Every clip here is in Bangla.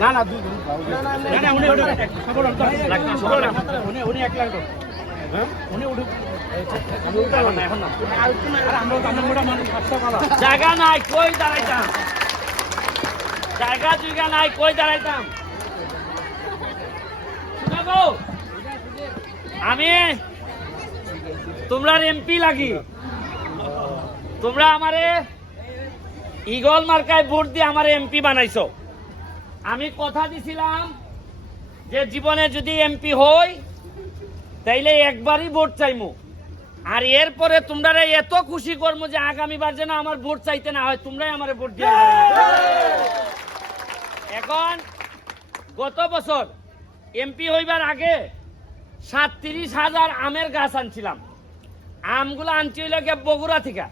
না না দুই না না উনি না খবর উনি উনি এক লাখ জায়গা নাই, কই দাঁড়াইতাম? জায়গা জুইগা নাই, কই দাঁড়াইতাম? আমি তোমরা এমপি লাগি। তোমরা আমারে ইগল মার্কায় ভোট দিয়ে আমার এমপি বানাইছো। আমি কথা দিছিলাম যে জীবনে যদি এমপি হই, তাইলে একবারই ভোট চাইমু। আর এরপরে তোমরা এত খুশি করব যে আগামীবার যেন আমার ভোট চাইতে না হয়, তোমরাই আমার ভোট দিয়ে এখন গত বছর এমপি হইবার আগে সাতত্রিশ হাজার আমের গাছ আনছিলাম। আমগুলো আনছি হইল বগুড়া থেকে।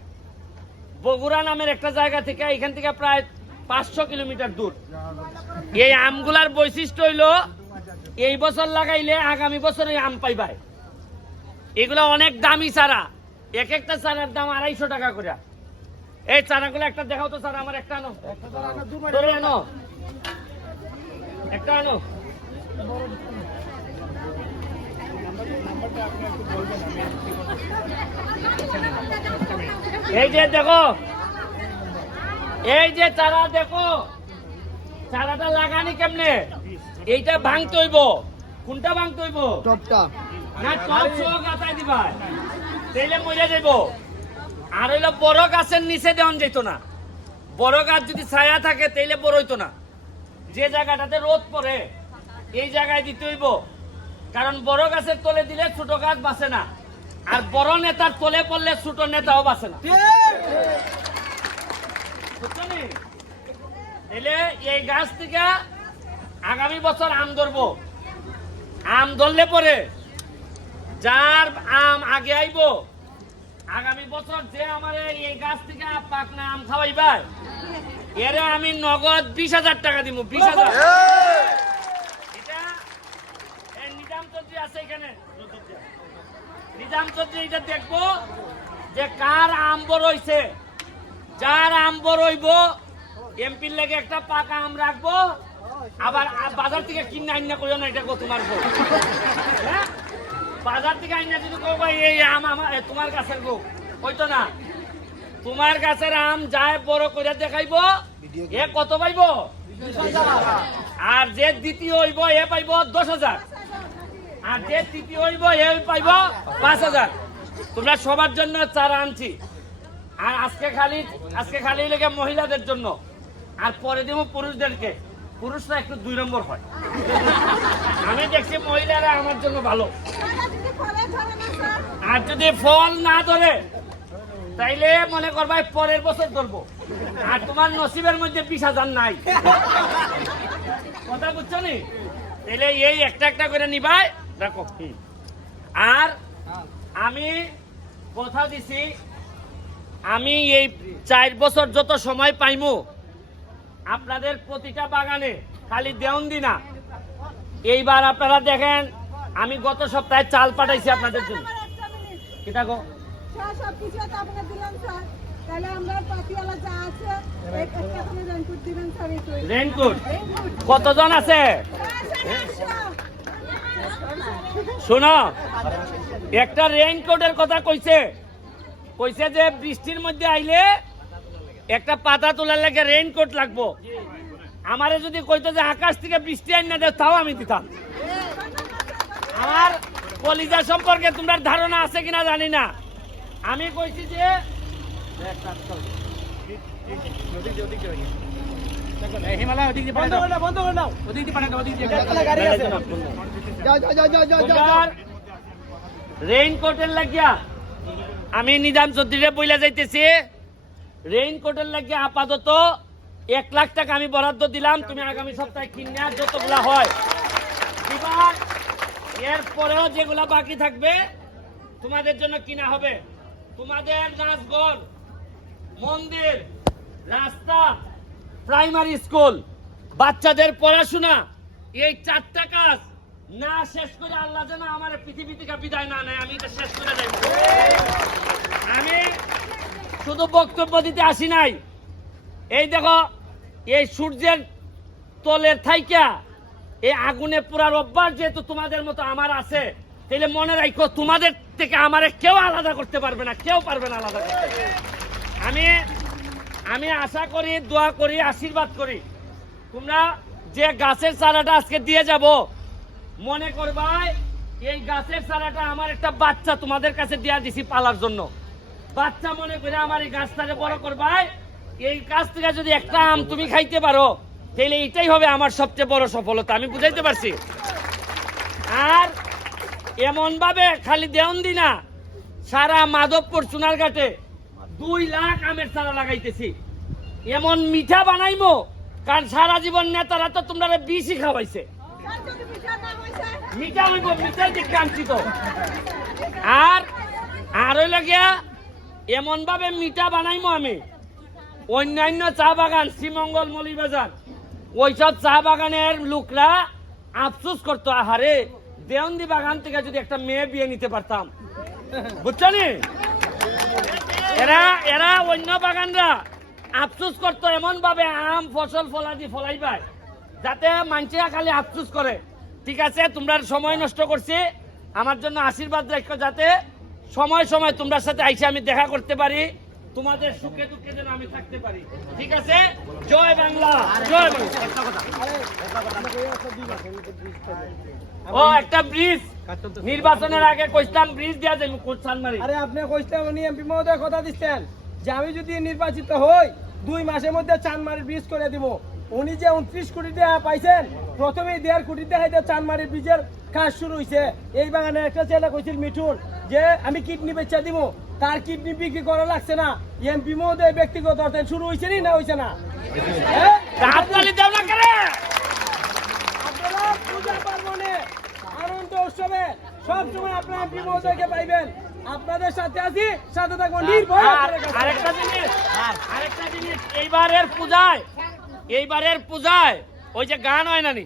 বগুড়া নামের একটা জায়গা থেকে এখান থেকে প্রায় পাঁচশো কিলোমিটার দূর। এই আমগুলার বৈশিষ্ট্য হইল, এই বছর লাগাইলে আগামী বছর আম পাইবাই। এগুলো অনেক দামি চারা। এক একটা চারার দাম আড়াইশো টাকা করে। এই চারাগুলো একটা দেখাও তো স্যার, আমার একটা আনো। ধরে আনো। একটা আনো। এই যে দেখো। এই যে চারা দেখো। চারাটা লাগানি কেমনে? এইটা ভাঙতে হইব কোনটা ভাঙতে হইব টপটা। না টপ সহ গাতাই দিবা। তাইলে মজা যাইব। আর হইল বড় গাছের নিচে দেওয়ান যেত না। বড় গাছ যদি ছায়া থাকে তাইলে বড় হইতো না। যে জায়গাটাতে রোদ পড়ে এই জায়গায় দিতে হইব। কারণ বড় গাছের তলে দিলে ছোট গাছ বাঁচে না। আর বড় নেতার তলে পড়লে ছোট নেতাও বাঁচে না। বুঝছ এই গাছ থেকে আগামী বছর আম ধরবো। আম ধরলে পরে যার আম আগে আইব আগামী বছর যে আমার এই গাছ থেকে পাকনা আম খাওয়াইবার এরে আমি নগদ বিশ হাজার টাকা দিব বিশ হাজার এটা এই নিজাম চৌধুরী আছে এখানে নিজাম চৌধুরী এটা দেখব যে কার আম বড় হইছে। যার আম বড় হইব, এমপির লেগে একটা পাকা আম রাখব, আবার বাজার থেকে কিনে আইনা করিও না, এটা তোমার গো হ্যাঁ? বাজার থেকে আইনা যদি কো এই আম আমার তোমার গাছের গো। হইতো না, তোমার গাছের আম যায় বড় করে দেখাইব, এ কত পাইব? আর যে দ্বিতীয় হইব, এ পাইব দশ হাজার। আর যে তৃতীয় হইব, এ পাইব পাঁচ হাজার। তোমরা সবার জন্য চারা আনছি। আর আজকে খালি আজকে খালি লেগে মহিলাদের জন্য। আর পরে দেবো পুরুষদেরকে। পুরুষরা একটু দুই নম্বর হয়। আমি দেখছি মহিলারা আমার জন্য ভালো। আর যদি ফল না ধরে, তাইলে মনে করবাই পরের বছর ধরবো। আর তোমার নসিবের মধ্যে বিশ হাজার নাই। কথা বুঝছ নি? তাইলে এই একটা একটা করে নিবাই দেখো। আর আমি কথা দিছি আমি এই চার বছর যত সময় পাইমু আপনাদের প্রতিটা বাগানে খালি দেওন দিনা এইবার আপনারা দেখেন আমি গত সপ্তাহে চাল পাঠাইছি আপনাদের জন্য কতজন আছে শোনো, একটা রেইনকোটের কথা কইছে। কইছে যে বৃষ্টির মধ্যে আইলে একটা পাতা তোলার লাগে রেইনকোট লাগবো। আমারে যদি কইতো যে আকাশ থেকে বৃষ্টি আইন না দেয় তাও আমি দিতাম। আমার কলিজা সম্পর্কে তোমরা ধারণা আছে কিনা জানি না। আমি কইছি যে হিমালয় ওদিক দিয়ে বন্ধ করে দাও বন্ধ করে দাও। ওদিক দিয়ে পাঠাও ওদিক দিয়ে গাড়ি আছে। যাও যাও যাও যাও যাও যাও। রেইনকোটের লাগিয়া আমি নিজাম চৌধুরীরে বইলা যাইতেছি। রেইনকোটের লাগিয়া আপাতত এক লাখ টাকা আমি বরাদ্দ দিলাম। তুমি আগামী সপ্তাহে কিনে আর যতগুলা হয় এবার এর পরেও যেগুলা বাকি থাকবে তোমাদের জন্য কিনা হবে। তোমাদের রাজঘর মন্দির রাস্তা প্রাইমারি স্কুল। বাচ্চাদের পড়াশোনা। এই চারটা কাজ না শেষ করে আল্লাহ যেন আমার পৃথিবী থেকে বিদায় না নেয়, আমি এটা শেষ করে দেব। আমি শুধু বক্তব্য দিতে আসি নাই। এই দেখো, এই সূর্যের তলের থাইকা, এই আগুনে পুরার অভ্যাস যেহেতু তোমাদের মতো আমার আছে তাহলে মনে রাখো তোমাদের থেকে আমারে কেউ আলাদা করতে পারবে না, কেউ পারবে না আলাদা করতে। আমি আমি আশা করি, দোয়া করি, আশীর্বাদ করি। তোমরা যে গাছের চারাটা আজকে দিয়ে যাব, মনে করবাই এই গাছের চারাটা আমার একটা বাচ্চা তোমাদের কাছে দেয়া দিছি পালার জন্য। বাচ্চা মনে করে আমার এই গাছটাকে বড় করবাই এই গাছ থেকে যদি একটা আম তুমি খাইতে পারো, তাহলে এটাই হবে আমার সবচেয়ে বড় সফলতা, আমি বুঝাইতে পারছি? আর এমন ভাবে খালি দেওন দি না, সারা মাধবপুর সোনারঘাটে দুই লাখ আমের চারা লাগাইতেছি। এমন মিঠা বানাইমো, কারণ সারা জীবন নেতারা তো তোমরা বিষই খাওয়াইছে। মিঠা হইব, মিঠাই দিকে আনছি তো। আর আর হইল গিয়া এমন ভাবে মিঠা বানাইমো আমি। অন্যান্য চা বাগান, শ্রীমঙ্গল মলিবাজার, ওইসব চা বাগানের লোকরা আফসোস করতো, আহারে দেওন্দি বাগান থেকে যদি একটা মেয়ে বিয়ে নিতে পারতাম। বুঝছ এরা এরা অন্য বাগানরা আফসোস করতো এমন ভাবে আম ফসল ফলাদি ফলাইবাই যাতে মানুষে খালি আফসোস করে। ঠিক আছে তোমরা সময় নষ্ট করছি। আমার জন্য আশীর্বাদ রাখো যাতে সময় সময় তোমরা সাথে আইসে আমি দেখা করতে পারি। তোমাদের সুখে দুঃখে যেন আমি থাকতে পারি। ঠিক আছে? জয় বাংলা জয় বাংলা। ও একটা ব্রিজ। নির্বাচনের আগে কইতাম ব্রিজ দেওয়া যাবে কোচান মারি। আরে আপনি কইছেন উনি এমপি মহোদয় কথা দিচ্ছেন। যে আমি যদি নির্বাচিত হই দুই মাসের মধ্যে চানমারির ব্রিজ করে দিব। উনি যে উনত্রিশ কোটি টাকা পাইছেন প্রথমেই দেড় কোটি টাকা দিয়ে চানমারির ব্রিজের কাজ শুরু হয়েছে এই বাগানে একটা ছেলে কইছিল মিঠুন যে আমি কিডনি বেচা দিব। তার কিডনি বিক্রি করা লাগছে না। এমপি মহোদয় ব্যক্তিগত অর্থাৎ শুরু হয়েছে নি না হয়েছে না? আপনারা পূজা পার্বণে আনন্দ উৎসবে সব সময় আপনারা এমপি পাইবেন। আপনাদের সাথে আছি সাথে থাকব নির্ভয় আরেকটা জিনিস আরেকটা জিনিস এইবারের পূজায় এইবারের পূজায় ওই যে গান হয় নানি?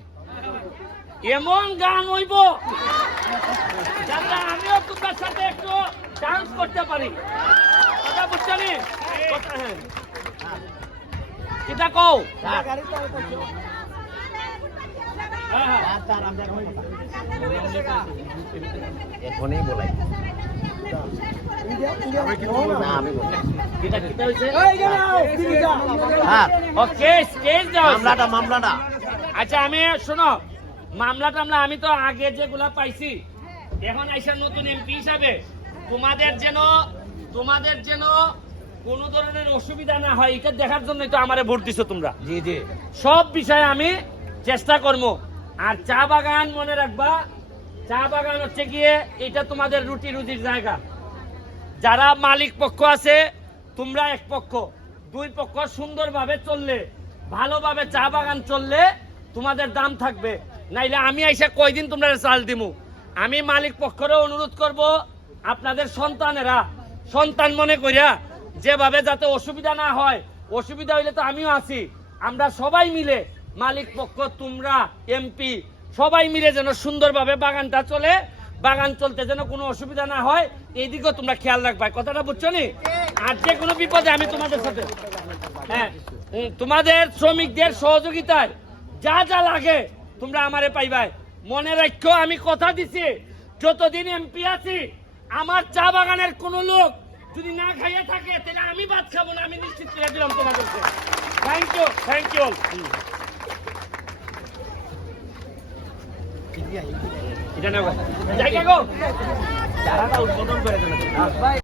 এমন গান হইব যাতে আমিও তোমার সাথে একটু ডান্স করতে পারি। কথা বুঝছ কথা, হ্যাঁ। কিতা কও? মামলাটা মামলাটা। আচ্ছা আমি শোনো মামলা টামলা আমি তো আগে যেগুলা পাইছি এখন আইসা নতুন এমপি হিসাবে তোমাদের যেন তোমাদের যেন কোন ধরনের অসুবিধা না হয় এটা দেখার জন্যই তো আমার ভোট দিছো তোমরা। জি জি। সব বিষয়ে আমি চেষ্টা করব। আর চা বাগান মনে রাখবা, চা বাগান হচ্ছে গিয়ে এটা তোমাদের রুটি রুজির জায়গা। যারা মালিক পক্ষ আছে, তোমরা এক পক্ষ, দুই পক্ষ সুন্দরভাবে চললে, ভালোভাবে চা বাগান চললে তোমাদের দাম থাকবে। নাইলে আমি আইসা কয়দিন তোমরা চাল দিমু? আমি মালিক পক্ষরে অনুরোধ করব আপনাদের সন্তানেরা, সন্তান মনে করিয়া, যেভাবে যাতে অসুবিধা না হয়, অসুবিধা হইলে তো আমিও আছি। আমরা সবাই মিলে মালিক পক্ষ, তোমরা, এমপি, সবাই মিলে যেন সুন্দরভাবে বাগানটা চলে। বাগান চলতে যেন কোনো অসুবিধা না হয়। এইদিকেও তোমরা খেয়াল রাখবা। কথাটা বুঝছ নি? আর যে কোনো বিপদে আমি তোমাদের সাথে। হ্যাঁ তোমাদের শ্রমিকদের সহযোগিতায় যা যা লাগে তোমরা আমারে পাইবাই। মনে রাখো আমি কথা দিছি। যতদিন এমপি আছি, আমার চা বাগানের কোনো লোক যদি না খাইয়ে থাকে, তাহলে আমি ভাত খাব না, আমি নিশ্চিত করে দিলাম তোমাদেরকে। থ্যাংক ইউ থ্যাংক ইউ এটা নেব জায়গা গো। যারা উদ্বোধন করে দেবে।